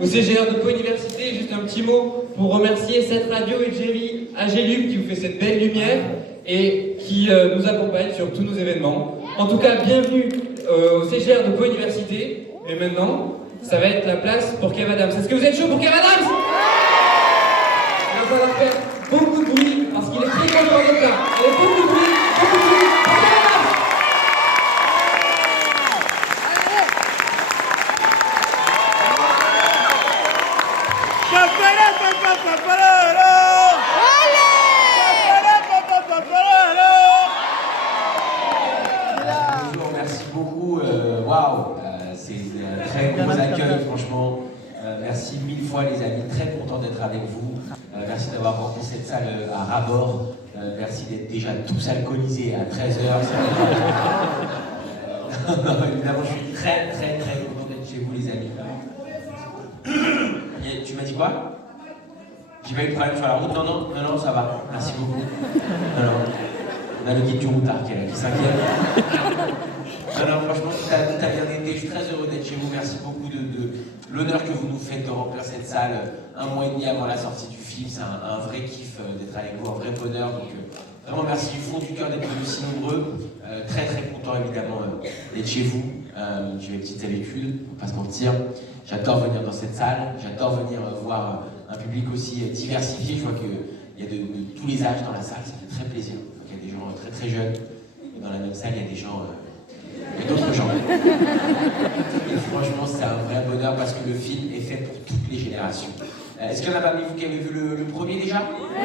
Au CGR de Pau Université, juste un petit mot pour remercier cette radio et Jerry Agéluc qui vous fait cette belle lumière et qui nous accompagne sur tous nos événements. En tout cas, bienvenue au CGR de Pau Université. Et maintenant, ça va être la place pour Kev Adams. Est-ce que vous êtes chaud pour Kev Adams? Il va falloir faire beaucoup de bruit parce qu'il est très content d'être là. Allez, beaucoup de bruit pour Kev Adams. Bonjour, merci beaucoup. Waouh, c'est un très gros accueil, franchement. Merci mille fois, les amis. Très content d'être avec vous. Merci d'avoir rempli cette salle à ras-bord. Merci d'être déjà tous alcoolisés à 13h. Évidemment, je suis très content d'être chez vous, les amis. Et tu m'as dit quoi? J'ai pas eu de problème sur la route? Non, ça va. Merci beaucoup. Alors, on a le guide du routard qui est là, qui s'inquiète. Non, franchement, tout a bien été. Je suis très heureux d'être chez vous. Merci beaucoup de l'honneur que vous nous faites de remplir cette salle un mois et demi avant la sortie du film. C'est un vrai kiff d'être avec vous, un vrai bonheur. Donc, vraiment, merci du fond du cœur d'être venus si nombreux. Très content, évidemment, d'être chez vous. J'ai mes petites habitudes, on va pas se mentir. J'adore venir dans cette salle. J'adore venir voir un public aussi diversifié. Je vois qu'il y a de tous les âges dans la salle. Ça fait très plaisir. Il y a des gens très jeunes. Et dans la même salle, il y a des gens... il y a d'autres gens. Et franchement, c'est un vrai bonheur parce que le film est fait pour toutes les générations. Est-ce qu'il y en a parmi vous qui avez vu le premier déjà? Oui.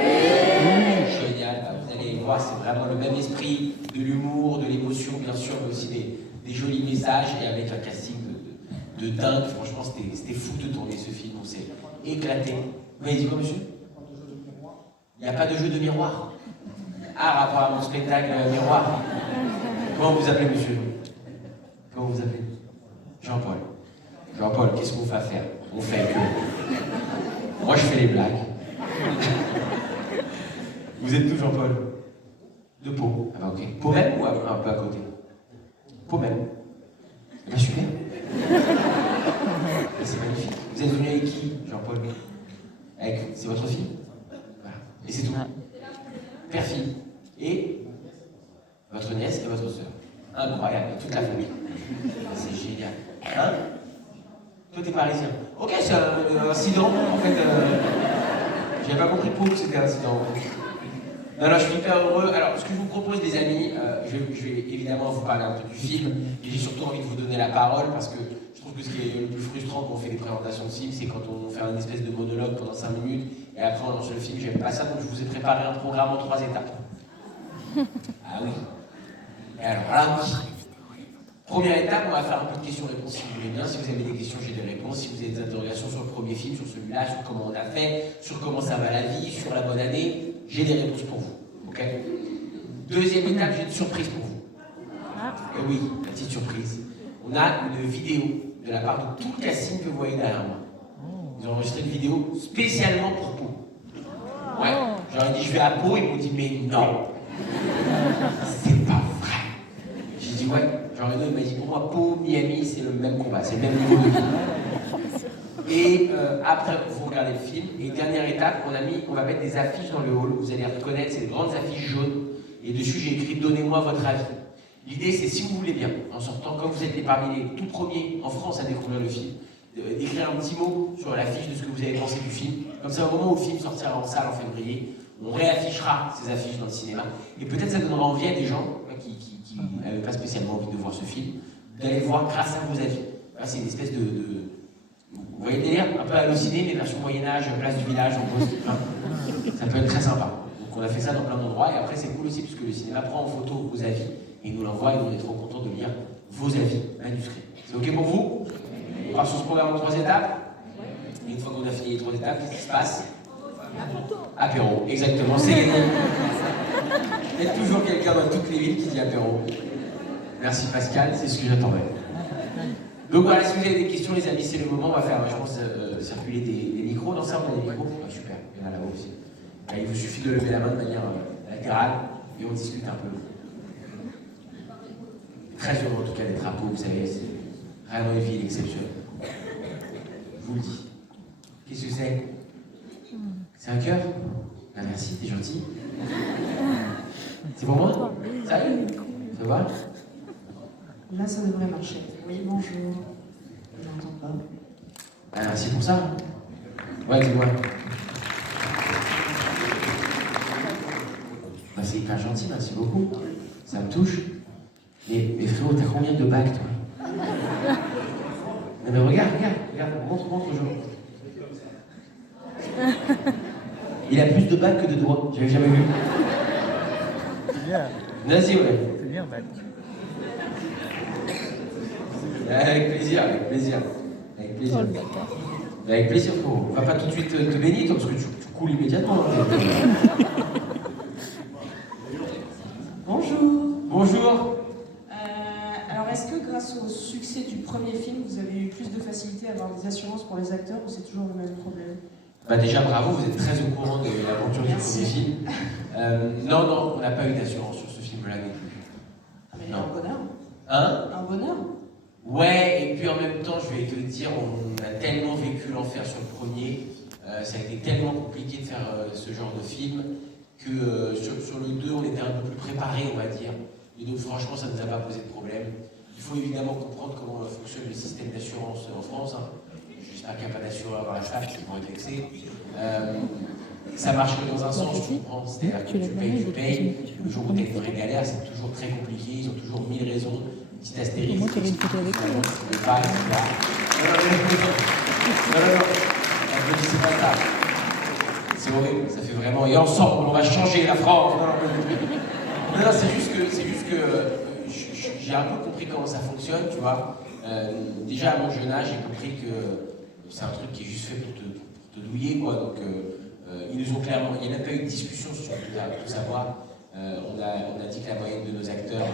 Génial. Vous allez voir, c'est vraiment le même esprit, de l'humour, de l'émotion, bien sûr, mais aussi des jolis messages et avec un casting de dingue. Franchement, c'était fou de tourner ce film. On s'est éclaté. Vous m'avez dit quoi, monsieur? Il n'y a pas de jeu de miroir. Ah, rapport à mon spectacle miroir. Comment vous appelez, monsieur? Comment vous appelez? Jean-Paul. Jean-Paul, qu'est-ce qu'on va faire? On fait que... Moi, je fais les blagues. Vous êtes d'où, Jean-Paul? De Pau. Ah bah ok. Pau même ou un peu à côté? Pau même. Bah super. C'est magnifique. Vous êtes venu avec qui, Jean-Paul? C'est votre fille? Voilà. Et c'est tout. Père-fille. Et votre nièce et votre sœur. Incroyable, et toute la famille. C'est génial. Hein? Toi, t'es parisien. Ok, c'est un incident, en fait. J'avais pas compris pour que c'était un incident. Non, je suis hyper heureux. Alors, ce que je vous propose, les amis, je vais évidemment vous parler un peu du film, et j'ai surtout envie de vous donner la parole, parce que je trouve que ce qui est le plus frustrant quand on fait des présentations de films, c'est quand on fait un espèce de monologue pendant 5 minutes, et après on lance le film. J'aime pas ça, donc je vous ai préparé un programme en 3 étapes. Ah oui. Et alors là, première étape, on va faire un peu de questions-réponses si vous voulez bien. Si vous avez des questions, j'ai des réponses. Si vous avez des interrogations sur le premier film, sur celui-là, sur comment on a fait, sur comment ça va la vie, sur la bonne année, j'ai des réponses pour vous. Ok? Deuxième étape, j'ai une surprise pour vous. Et oui, la petite surprise. On a une vidéo de la part de tout le casting que vous voyez derrière moi. Ils ont enregistré une vidéo spécialement pour Pau. Ouais, j'aurais dit je vais à Pau, ils m'ont dit mais non. C'est pas vrai. J'ai dit ouais. Jean-Renaud m'a dit pour moi Pau, Miami, c'est le même combat, c'est le même niveau de vie. Et après, vous regardez le film. Et dernière étape, on va mettre des affiches dans le hall. Vous allez reconnaître, c'est des grandes affiches jaunes. Et dessus, j'ai écrit donnez-moi votre avis. L'idée, c'est si vous voulez bien, en sortant, comme vous êtes parmi les tout premiers en France à découvrir le film, d'écrire un petit mot sur l'affiche de ce que vous avez pensé du film. Comme ça, au moment où le film sortira en salle en février, on réaffichera ces affiches dans le cinéma. Et peut-être ça donnera envie à des gens qui n'avaient pas spécialement envie de voir ce film, d'aller le voir grâce à vos avis. Là, c'est une espèce de... Vous voyez le délire? Un peu halluciné, mais version Moyen-Âge, place du village, en poste. Hein, ça peut être très sympa. Donc on a fait ça dans plein d'endroits. Et après, c'est cool aussi, puisque le cinéma prend en photo vos avis et nous l'envoie, et on est trop content de lire vos avis manuscrits. C'est OK pour vous? On part sur ce programme en 3 étapes. Et une fois qu'on a fini les 3 étapes, qu'est-ce qui se passe? Apéro, exactement, c'est gagné. Il y a toujours quelqu'un dans toutes les villes qui dit apéro. Merci Pascal, c'est ce que j'attendais. Donc voilà, si vous avez des questions, les amis, c'est le moment. On va faire, je pense, circuler des micros. Dans ça, on a des micros. Ah, super, il y en a là-haut aussi. Là, il vous suffit de lever la main de manière latérale et on discute un peu. Très heureux en tout cas d'être à Pau, vous savez, c'est vraiment une ville exceptionnelle. Je vous le dis. Qu'est-ce que c'est? C'est un cœur? Ah, merci, t'es gentil. C'est pour moi? Salut. Ça va? Là, ça devrait marcher. Oui, bonjour. Je n'entends pas. Ah, merci pour ça. Ouais, dis-moi. Bah, c'est hyper gentil, merci beaucoup. Ça me touche. Mais frérot, t'as combien de bacs, toi? Non, mais regarde, montre aux gens. Il a plus de bacs que de doigts, j'avais jamais vu. C'est bien. Vas-y, ouais. C'est bien, Mac. Avec plaisir. Avec plaisir, frérot. Va pas tout de suite te baigner, toi, parce que tu coules immédiatement. Bonjour. Bonjour. Alors, est-ce que grâce au succès du premier film, vous avez eu plus de facilité à avoir des assurances pour les acteurs ou c'est toujours le même problème? Bah déjà, bravo, vous êtes très au courant de l'aventure du Merci. premier film. Non, on n'a pas eu d'assurance sur ce film-là non plus. Ah, mais Non. un bonheur. Hein? Un bonheur. Ouais, et puis en même temps, je vais te le dire, on a tellement vécu l'enfer sur le premier, ça a été tellement compliqué de faire ce genre de film, que sur le 2, on était un peu plus préparés, on va dire. Et donc franchement, ça ne nous a pas posé de problème. Il faut évidemment comprendre comment fonctionne le système d'assurance en France. Hein. J'espère qu'il n'y a pas d'assureurs dans la salle qui vont être vexés. Ça marche que dans un sens, tu comprends. C'est-à-dire que tu payes. Le jour où tu as une vraie galère, c'est toujours très compliqué. Ils ont toujours 1000 raisons. Petite astérisque. Moi, tu avais une photo avec toi. Non. C'est pas ça. C'est horrible. Ça fait vraiment. Et ensemble, on va changer la France. Non, c'est juste que j'ai un peu compris comment ça fonctionne, tu vois. Déjà à mon jeune âge, j'ai compris que c'est un truc qui est juste fait pour te douiller, quoi. Donc, ils nous ont clairement. Il n'y a même pas eu de discussion sur tout savoir. On a dit que la moyenne de nos acteurs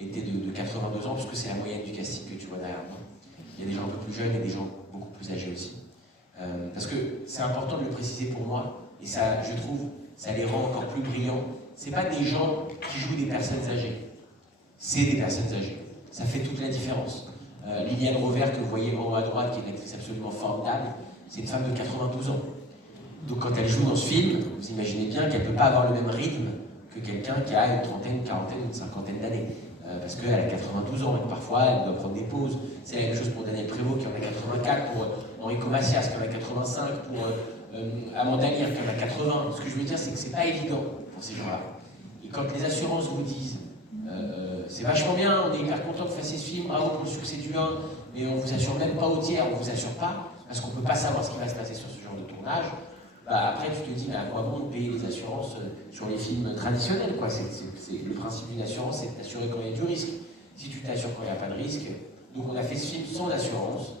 était de 82 ans, parce que c'est la moyenne du casting que tu vois derrière moi. Il y a des gens un peu plus jeunes et des gens beaucoup plus âgés aussi. Parce que c'est important de le préciser pour moi, et ça, je trouve, ça les rend encore plus brillants. C'est pas des gens qui jouent des personnes âgées, c'est des personnes âgées. Ça fait toute la différence. Liliane Rovère, que vous voyez en haut à droite, qui est une actrice absolument formidable, c'est une femme de 92 ans. Donc quand elle joue dans ce film, vous imaginez bien qu'elle ne peut pas avoir le même rythme que quelqu'un qui a une trentaine, une quarantaine, une cinquantaine d'années. Parce qu'elle a 92 ans et parfois elle doit prendre des pauses. C'est la même chose pour Daniel Prévost qui en a 84, pour Enrico Macias qui en a 85, pour Amanda Lear qui en a 80. Ce que je veux dire, c'est que c'est pas évident pour ces gens-là. Et quand les assurances vous disent c'est vachement bien, on est hyper content que vous fassiez ce film, bravo pour le succès du 1, mais on vous assure même pas au tiers, on vous assure pas, parce qu'on peut pas savoir ce qui va se passer sur ce genre de tournage, bah après tu te dis, mais à quoi bon de payer les assurances sur les films traditionnels, quoi. Le principe d'une assurance, c'est de t'assurer quand il y a du risque. Si tu t'assures quand il n'y a pas de risque, donc on a fait ce film sans assurance,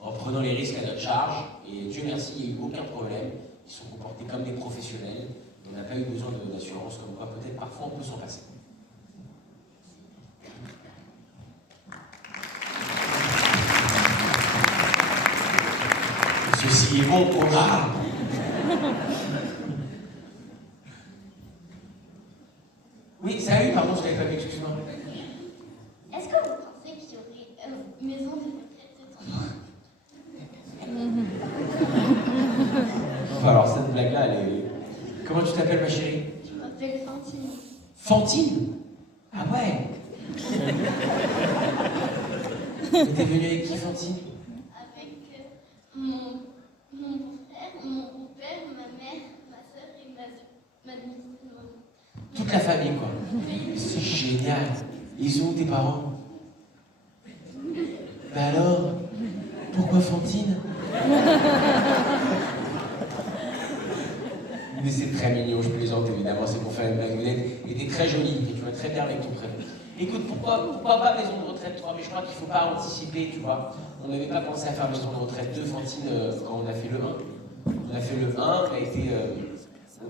en prenant les risques à notre charge, et Dieu merci, il n'y a eu aucun problème, ils sont comportés comme des professionnels, on n'a pas eu besoin d'assurance, comme quoi peut-être parfois on peut s'en passer. Ceci est bon pour moi. Oui, salut, pardon, je t'avais pas vu, excuse-moi. Est-ce que vous pensez qu'il y aurait une maison de retraite de 30 ans? Alors, cette blague-là, elle est... Comment tu t'appelles, ma chérie? Je m'appelle Fantine. Fantine? Ah ouais. Et t'es venue avec qui, Fantine? Avec mon frère, mon beau-père, ma mère, ma soeur et ma demi-sœur. Toute la famille, quoi. C'est génial. Ils sont où tes parents? Bah alors? Pourquoi Fantine? Mais c'est très mignon, je plaisante évidemment, c'est pour faire une blagounette. Et t'es très jolie, et tu vas très bien avec ton prénom. Écoute, pourquoi pas maison de retraite 3? Mais je crois qu'il faut pas anticiper, tu vois. On n'avait pas pensé à faire maison de retraite 2, Fantine, quand on a fait le 1. On a fait le 1, on a été...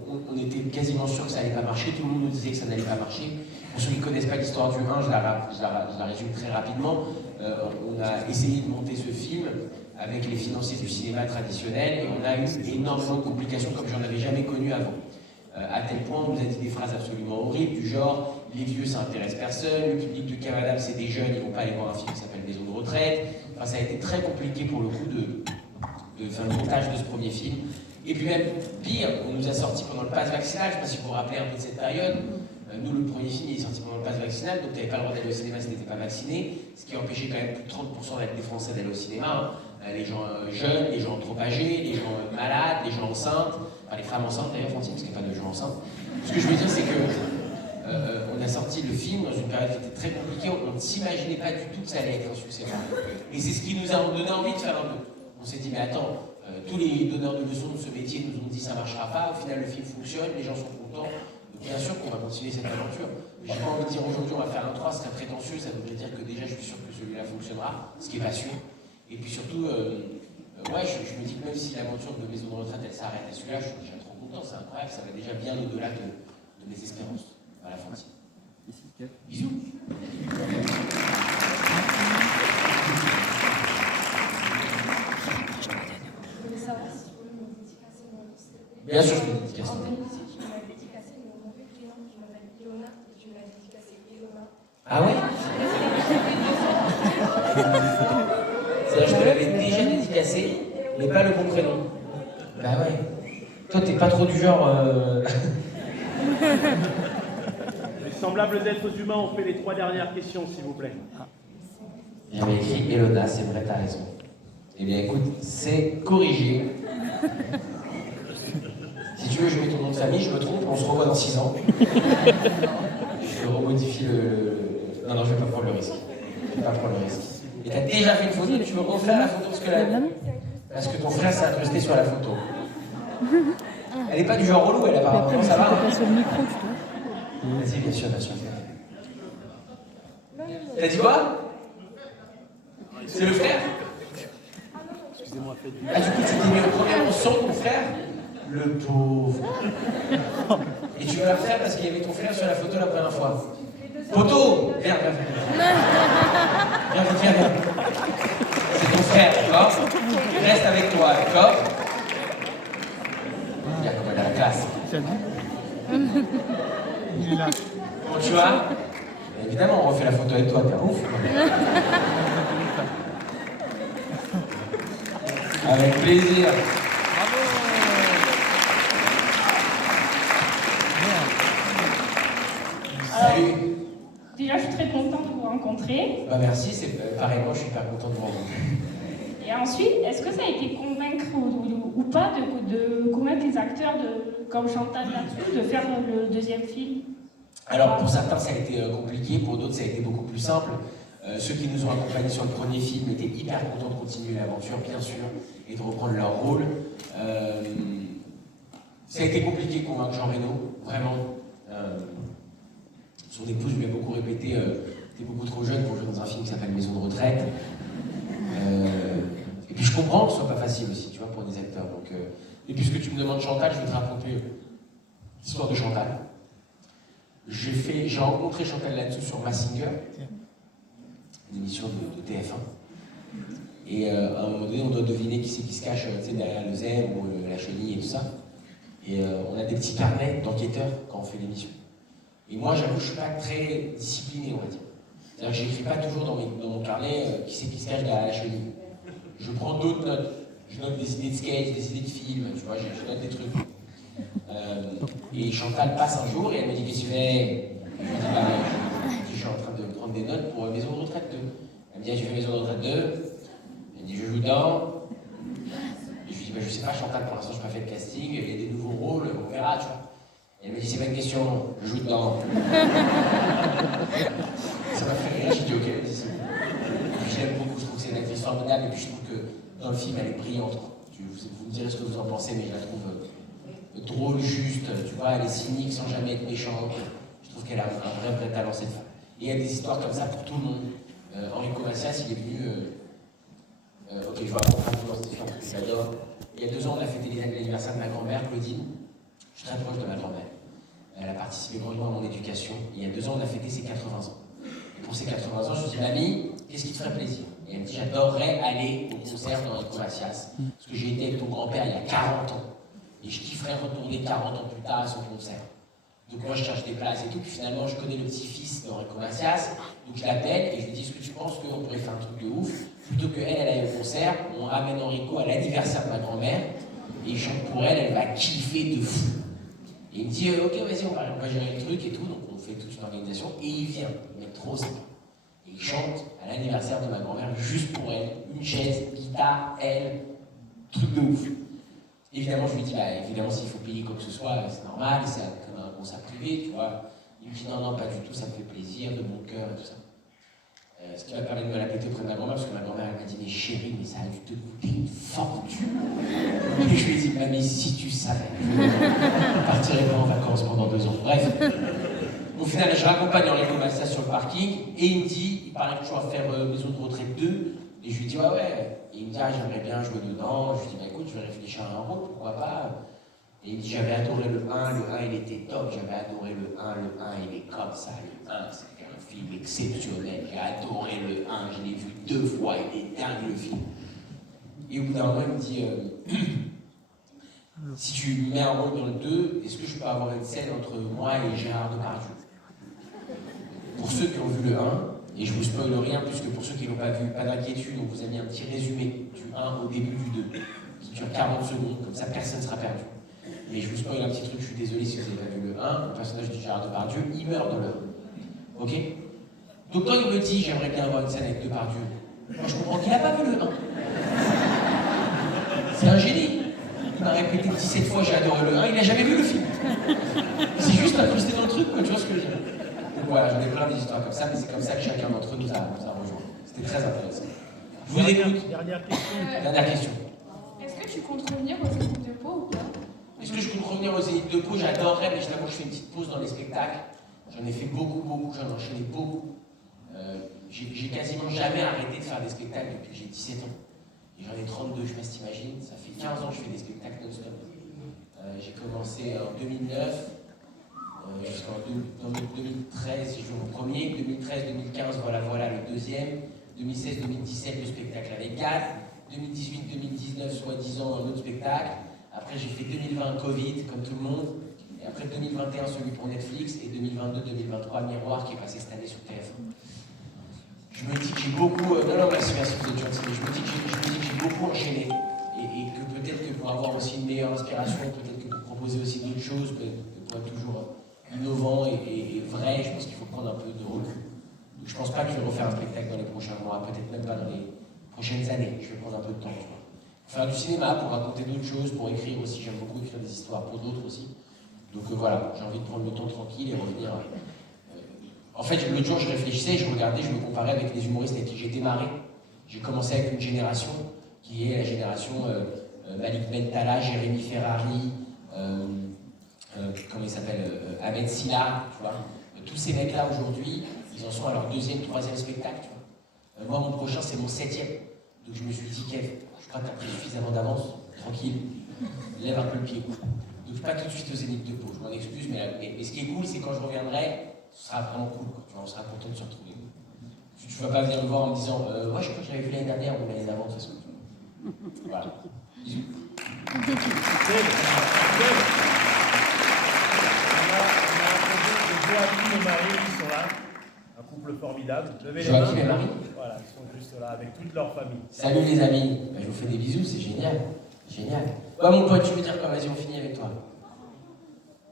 on était quasiment sûr que ça allait pas marcher, tout le monde nous disait que ça n'allait pas marcher. Pour ceux qui ne connaissent pas l'histoire du 1, je la résume très rapidement. On a essayé de monter ce film avec les financiers du cinéma traditionnel et on a eu énormément de complications comme j'en avais jamais connu avant. À tel point, on nous a dit des phrases absolument horribles du genre « les vieux, ça intéresse personne, le public de Cavadam, c'est des jeunes, ils vont pas aller voir un film qui s'appelle Maison de retraite ». Enfin, ça a été très compliqué pour le coup de faire le montage de ce premier film. Et puis même pire, on nous a sorti pendant le pass vaccinal, je ne sais pas si vous vous rappelez un peu de cette période. Nous, le premier film il est sorti pendant le pass vaccinal, donc tu n'avais pas le droit d'aller au cinéma si tu n'étais pas vacciné, ce qui empêchait quand même plus de 30% des Français d'aller au cinéma. Les gens jeunes, les gens trop âgés, les gens malades, les gens enceintes, enfin les femmes enceintes d'ailleurs, Fantine, parce qu'il n'y a pas de gens enceintes. Ce que je veux dire, c'est que on a sorti le film dans une période qui était très compliquée, on ne s'imaginait pas du tout que ça allait être un succès. Et c'est ce qui nous a donné envie de faire un peu. On s'est dit, mais attends, tous les donneurs de leçons de ce métier nous ont dit ça ne marchera pas, au final le film fonctionne, les gens sont contents, donc bien sûr qu'on va continuer cette aventure. J'ai pas envie de dire aujourd'hui on va faire un 3, ce serait prétentieux, ça voudrait dire que déjà je suis sûr que celui-là fonctionnera, ce qui n'est pas sûr. Et puis surtout, ouais, je me dis que même si l'aventure de Maison de Retraite elle s'arrête à celui-là, je suis déjà trop content, c'est incroyable, ça va déjà bien au-delà de mes espérances. Voilà, Fantine. Bisous. Bien sûr, je peux dédicacer. En 2018, je m'avais dédicacé mon mauvais prénom, je m'appelle Ilona, et tu m'as dédicacé Ilona. Ah ouais? C'est-à-dire je te l'avais déjà dédicacé, mais pas le bon prénom. Bah ouais. Toi, t'es pas trop du genre... Les semblables êtres humains ont fait les 3 dernières questions, s'il vous plaît. J'avais écrit Elona, c'est vrai, t'as raison. Eh bien écoute, c'est corrigé. Si tu veux, je mets ton nom de famille, je me trompe, on se revoit dans 6 ans. Je remodifie le... Non, je vais pas prendre le risque. Je vais pas prendre le risque. Et t'as déjà fait une photo, tu veux refaire la photo parce que ton frère s'est incrusté sur la photo. Elle est pas du genre relou, elle apparemment, ça va. Passer le micro, tu vois. Vas-y, bien sûr, bien sûr. T'as dit quoi? C'est le frère? Excusez-moi, faites du... Ah, du coup, tu t'es mis au premier rang sans ton frère? Le pauvre. Et tu vas la faire parce qu'il y avait ton frère sur la photo la première fois. Photo! Viens, viens, viens. Viens, viens, viens. C'est ton frère, d'accord? Il reste avec toi, d'accord? Viens, comme elle a la classe. Tu as dit Il est là. Comment tu vas? Évidemment, on refait la photo avec toi, t'es un ouf. Avec plaisir. Salut. Déjà, je suis très contente de vous rencontrer. Bah merci, c'est pareillement, je suis hyper content de vous rencontrer. Et ensuite, est-ce que ça a été convaincre ou pas de convaincre les acteurs comme Chantal là-dessus de faire le deuxième film? Alors pour certains ça a été compliqué, pour d'autres ça a été beaucoup plus simple. Ceux qui nous ont accompagnés sur le premier film étaient hyper contents de continuer l'aventure, bien sûr, et de reprendre leur rôle. Ça a été compliqué de convaincre Jean Reno, vraiment. Son épouse lui a beaucoup répété t'es beaucoup trop jeune pour jouer dans un film qui s'appelle Maison de Retraite. Et puis je comprends que ce soit pas facile aussi, tu vois, pour des acteurs. Donc, et puisque tu me demandes Chantal, je vais te raconter l'histoire de Chantal. J'ai rencontré Chantal là-dessous sur Massinger, une émission de TF1. Et à un moment donné, on doit deviner qui c'est qui se cache derrière le zèbre ou la chenille et tout ça. Et on a des petits carnets d'enquêteurs quand on fait l'émission. Et moi, j'avoue, je suis pas très discipliné, on va dire. C'est-à-dire que j'écris pas toujours dans mon carnet qui c'est qui se cache derrière la chenille. Je prends d'autres notes. Je note des idées de sketch, des idées de films, tu vois, je note des trucs. Et Chantal passe un jour et elle me dit qu'est-ce que tu fais? Je lui dis bah, je suis en train de prendre des notes pour Maison de Retraite 2. Elle me dit ah, j'ai fait Maison de Retraite 2. Elle me dit je joue dedans. Et je lui dis bah, je sais pas Chantal, pour l'instant je n'ai pas fait le casting, il y a des nouveaux rôles, on verra, tu vois. Et elle me dit c'est pas une question, je joue dedans. Ça m'a fait rire, j'ai dit ok, vas-y. Je l'aime beaucoup, je trouve que c'est une actrice formidable et puis je trouve que dans le film elle est brillante. Vous me direz ce que vous en pensez, mais je la trouve drôle, juste, tu vois, elle est cynique sans jamais être méchante. Je trouve qu'elle a un vrai talent cette femme. Et il y a des histoires comme ça pour tout le monde. Enrico Macias, il est venu. Ok, je vais raconter tout dans cette histoire, j'adore. Il y a 2 ans, on a fêté l'anniversaire de ma grand-mère, Claudine. Je suis très proche de ma grand-mère. Elle a participé grandement à mon éducation. Et il y a 2 ans, on a fêté ses 80 ans. Et pour ses 80 ans, je lui ai dit, mamie, qu'est-ce qui te ferait plaisir? Et elle me dit, j'adorerais aller au concert d'Enrico Macias. Parce que j'ai été avec ton grand-père il y a 40 ans. Et je kifferais retourner 40 ans plus tard à son concert. Donc moi je cherche des places et tout, puis finalement je connais le petit-fils d'Enrico Macias, donc je l'appelle et je lui dis, est-ce que tu penses qu'on pourrait faire un truc de ouf? Plutôt qu'elle aille au concert, on ramène Enrico à l'anniversaire de ma grand-mère, et il chante pour elle, elle va kiffer de fou. Et il me dit, ok vas-y, on va gérer le truc et tout, donc on fait toute une organisation, et il vient, il est trop sympa. Et il chante à l'anniversaire de ma grand-mère juste pour elle, une chaise, guitare, elle, truc de ouf. Évidemment, je lui dis, bah, évidemment, s'il faut payer quoi que ce soit, c'est normal, c'est comme un concert privé, tu vois. Il me dit, non, non, pas du tout, ça me fait plaisir, de mon cœur et tout ça. Ce qui m'a permis de me la péter auprès de ma grand-mère, parce que ma grand-mère, elle m'a dit, mais chérie, mais ça a dû te coûter une fortune. Et je lui ai dit, mais si tu savais, je ne partirais pas en vacances pendant 2 ans. Bref. Au final, je raccompagne Enrico Macias sur le parking, et il me dit, il paraît que tu vas faire Maison de retraite 2. Et je lui dis, ouais. Et il me dit, ah, j'aimerais bien jouer dedans. Je lui dis, bah écoute, je vais réfléchir à un rôle, pourquoi pas. Et il me dit, j'avais adoré le 1, il était top, j'avais adoré le 1, il est comme ça, le 1, c'était un film exceptionnel, j'ai adoré le 1, je l'ai vu 2 fois, il est dingue le film. Et au bout d'un moment, il me dit, si tu mets un rôle dans le 2, est-ce que je peux avoir une scène entre moi et Gérard Depardieu? Pour ceux qui ont vu le 1, et je vous spoil rien, puisque pour ceux qui ne l'ont pas vu, pas d'inquiétude, on vous a mis un petit résumé du 1 au début du 2, qui dure 40 secondes, comme ça personne ne sera perdu. Mais je vous spoil un petit truc, je suis désolé si vous n'avez pas vu le 1, le personnage de Gérard Depardieu, il meurt dans le 1. Ok? Donc quand il me dit j'aimerais bien avoir une scène avec Depardieu, moi je comprends qu'il n'a pas vu le 1. C'est un génie. Il m'a répété 17 fois j'ai adoré le 1, il n'a jamais vu le film. C'est juste incrusté dans le truc, quoi, tu vois ce que je veux dire? Donc voilà, j'en ai plein des histoires comme ça, mais c'est comme ça que chacun d'entre eux nous a rejoint. C'était très intéressant. Je vous écoute. Dernière question. Dernière question. Est-ce que tu comptes revenir aux équipes de Pau ou pas? Est-ce que je compte revenir aux Zénith de Pau? J'adorerais, mais je t'avoue que je fais une petite pause dans les spectacles. J'en ai fait beaucoup, j'en ai enchaîné beaucoup. J'ai quasiment jamais arrêté de faire des spectacles depuis que j'ai 17 ans. Et j'en ai 32, je sais pas si t'imagines. Ça fait 15 ans que je fais des spectacles non-stop. J'ai commencé en 2009, jusqu'en 2013, j'ai joué mon premier. 2013-2015, voilà le deuxième. 2016-2017, le spectacle avec Gad. 2018-2019, soi-disant un autre spectacle. Après, j'ai fait 2020 Covid, comme tout le monde. Et après 2021, celui pour Netflix. Et 2022-2023, Miroir, qui est passé cette année sur TF1. Je me dis que j'ai beaucoup... Non, merci, vous êtes gentil. Mais je me dis que j'ai beaucoup enchaîné. Et que peut-être que pour avoir aussi une meilleure inspiration, peut-être que pour proposer aussi d'autres choses, peut-être que pour être toujours innovant et vrai, je pense qu'il faut prendre un peu de recul. Donc je pense pas que je vais refaire un spectacle dans les prochains mois, peut-être même pas dans les prochaines années. Je vais prendre un peu de temps, tu vois. Faire du cinéma, pour raconter d'autres choses, pour écrire aussi. J'aime beaucoup écrire des histoires pour d'autres aussi. Donc voilà, j'ai envie de prendre le temps tranquille et revenir. En fait, l'autre jour, je réfléchissais, je regardais, je me comparais avec des humoristes avec qui j'ai démarré. J'ai commencé avec une génération qui est la génération Malik Bentala, Jérémy Ferrari, comment il s'appelle, Ahmed Silla, tu vois. Tous ces mecs-là aujourd'hui, ils en sont à leur 2e, 3e spectacle, tu vois. Moi, mon prochain, c'est mon 7e. Donc je me suis dit, Kev, je crois que tu as pris suffisamment d'avance, tranquille, lève un peu le pied. Donc pas tout de suite au Zénith de Pau, je m'en excuse, mais ce qui est cool, c'est quand je reviendrai, ce sera vraiment cool, quoi. Tu vois, on sera content de se retrouver. Tu ne vas pas venir me voir en me disant, ouais, je crois que je l'avais vu l'année dernière ou l'année d'avant, de toute façon. Voilà. Bisous. On a un de Joachim et Marie qui sont là. Un couple formidable. Levez les mains. Joachim et Marie. Voilà, ils sont juste là avec toute leur famille. Salut les amis. Bah, je vous fais des bisous, c'est génial. Génial. Ouais, mon pote, tu veux dire quoi? Vas-y, on finit avec toi.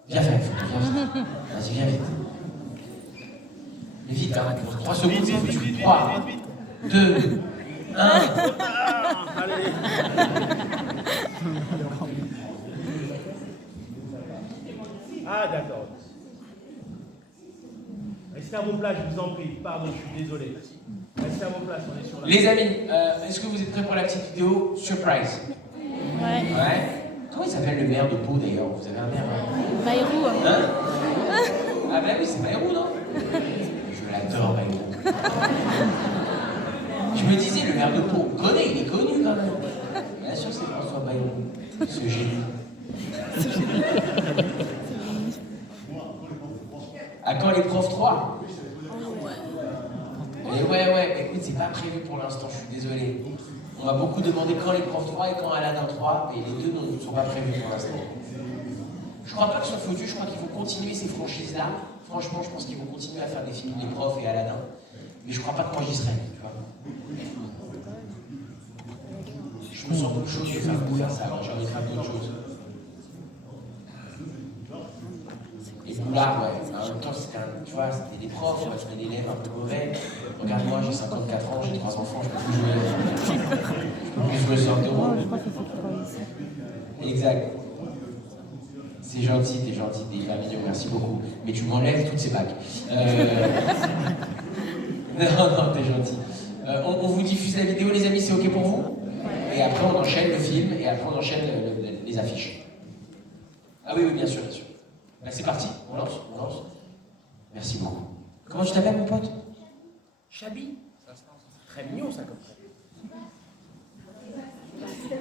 Viens vite. Vas-y, viens vite. Mais vite, arrête, pour 3 secondes, ça fait du 3, 2, 1. Allez. Ah, d'accord. Restez à vos places, je vous en prie. Pardon, je suis désolé. Restez à vos places, on est sur la... Les amis, est-ce que vous êtes prêts pour la petite vidéo surprise? Ouais. Comment il s'appelle le maire de Pau d'ailleurs? Vous avez un maire? Bayrou. Hein? Ah bah oui, c'est Bayrou, non? Je l'adore, Bayrou. Je me disais, le maire de Pau, on connaît, il est connu quand même. Bien sûr, c'est François Bayrou, ce génie. À quand les profs 3? Et ouais, écoute, c'est pas prévu pour l'instant, je suis désolé. On m'a beaucoup demandé quand les profs 3 et quand Aladdin 3, et les deux ne sont pas prévus pour l'instant. Je crois pas qu'ils sont foutus, je crois qu'ils vont continuer ces franchises-là. Franchement, je pense qu'ils vont continuer à faire des films Les Profs et Aladdin. Mais je crois pas que moi j'y serai, tu vois. Je me sens comme chaud de faire ça, alors j'ai envie de faire d'autres choses. Et Boulard, ouais, en même temps, c'était des profs, c'était des élèves un peu mauvais. Regarde-moi, j'ai 54 ans, j'ai 3 enfants, je peux plus jouer. Je peux plus jouer ce genre de rôle. Exact. C'est gentil, t'es mignon, merci beaucoup. Mais tu m'enlèves toutes ces bagues. Non, t'es gentil. On vous diffuse la vidéo, les amis, c'est ok pour vous? Et après, on enchaîne le film, et après, on enchaîne les affiches. Ah oui, bien sûr, bien sûr. Ben, c'est parti, on lance. Merci beaucoup. Comment tu t'appelles, mon pote? Chabi. Très mignon, ça, comme ça.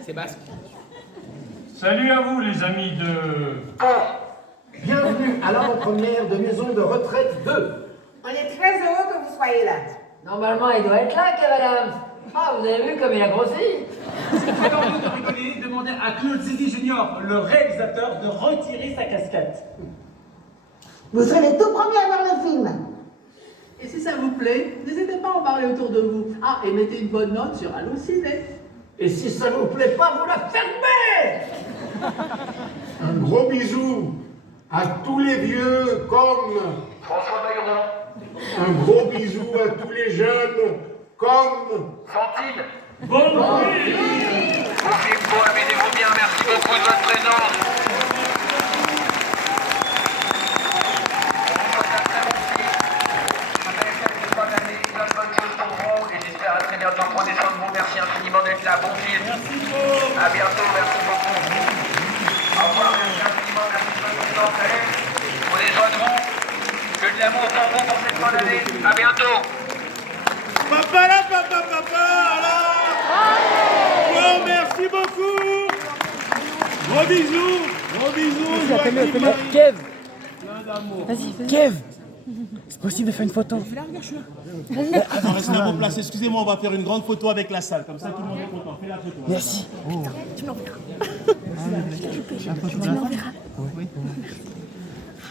C'est basque. Salut à vous, les amis de... Bienvenue à l'avant-première de Maison de Retraite 2. On est très heureux que vous soyez là. Normalement, il doit être là, Kev Adams. Ah, vous avez vu comme il a grossi? Alors, vous de rigoler, demandez à Claude Zidi Junior, le réalisateur, de retirer sa casquette. Vous serez les tout premiers à voir le film. Et si ça vous plaît, n'hésitez pas à en parler autour de vous. Ah, et mettez une bonne note sur Allociné. Et si ça ne vous plaît pas, vous la fermez. Un gros bisou à tous les vieux comme François Bayrou. un gros bisou à tous les jeunes comme Fantine. Bon nuit. Occupez-vous, amusez-vous bien, merci beaucoup de votre présence. Très bientôt, prenez soin de vous, merci infiniment d'être là, bon film. À bientôt, merci beaucoup. Au revoir, merci infiniment, merci de votre présence. Allez, prenez soin de vous. Que de l'amour pour vous pour cette fin d'année. À bientôt. Papa là, papa là. Bon, merci beaucoup. Gros bisous. Kev. Plein d'amour. Vas-y. Kev. C'est possible de faire une photo? Attends, restez à vos places. Excusez-moi, on va faire une grande photo avec la salle. Comme ça, tout le monde est content. Fais la photo. Merci. Tu m'enverras.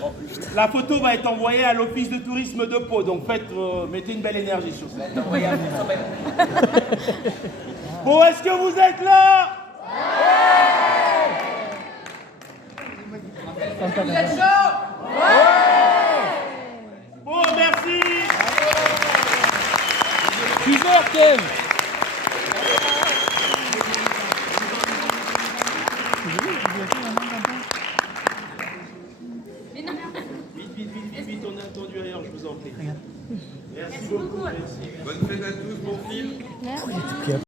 Bon, la photo va être envoyée à l'office de tourisme de Pau. Donc mettez une belle énergie sur ça. Bon, est-ce que vous êtes là? Vous êtes chaud? Bon, merci. Tu veux, Kev?